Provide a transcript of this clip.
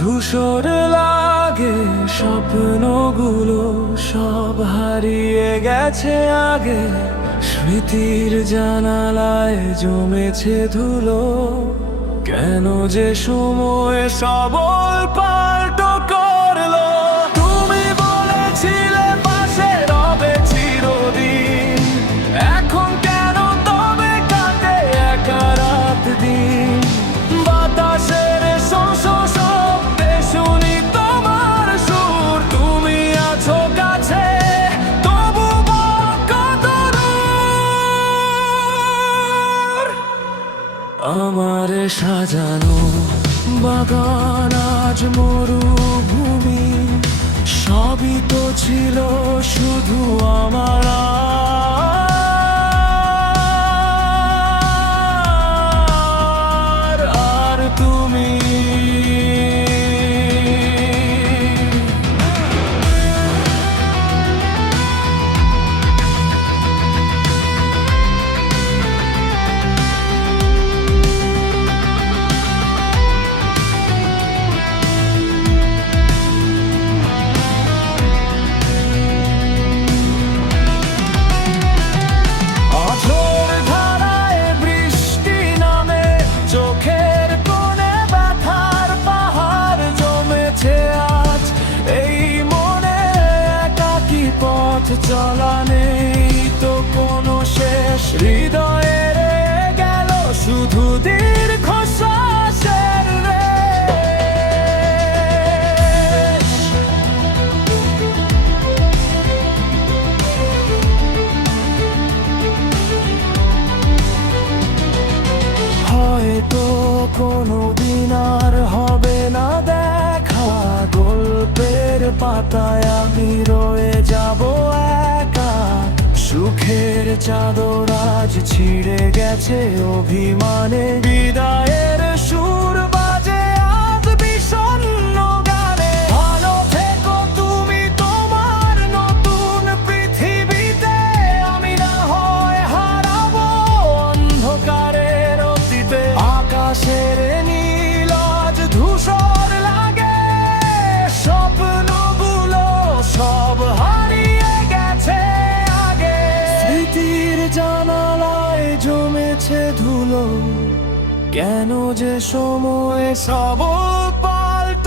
ধূসর লাগে স্বপ্নগুলো, সব হারিয়ে গেছে আগে। স্মৃতির জানালায় জমেছে ধুলো, কেন যে সময় সবল পাল্টো করলো। তুমি বলেছিলে পাশে রবে চিরদিন, এখন কেন তবে কাটে একা রাত দিন। বাতাসের শব্দে শুনি তোমার সুর, তুমি আছো কাছে তবু কত দূর। আমার সাজানো বাগান আজ মরুভূমি, সবই তো ছিল শুধু আমার। আর তুমি চলা নেই তো কোনো শেষ, হৃদয়ে গেল শুধু দীর্ঘশ্বাসের রেশ। হয়তো কোনো দিন আর হবে না দেখা, গল্পের পাতায় আমি রয়ে যাব একা। সুখের চাদর আজ ছিঁড়ে গেছে অভিমানে, বিদায়ের সুর বাজে আজ বিষণ্ণ গানে। ভালো থেকো তুমি তোমার নতুন পৃথিবীতে, আমি না হয় হারাবো অন্ধকারের অতীতে। আকাশের নীল আজ ধূসর লাগে, স্বপ্নগুলো সব হারিয়ে গেছে আগে। স্মৃতির জানালায় জমেছে ধুলো, কেন যে সময় সব পাল্ট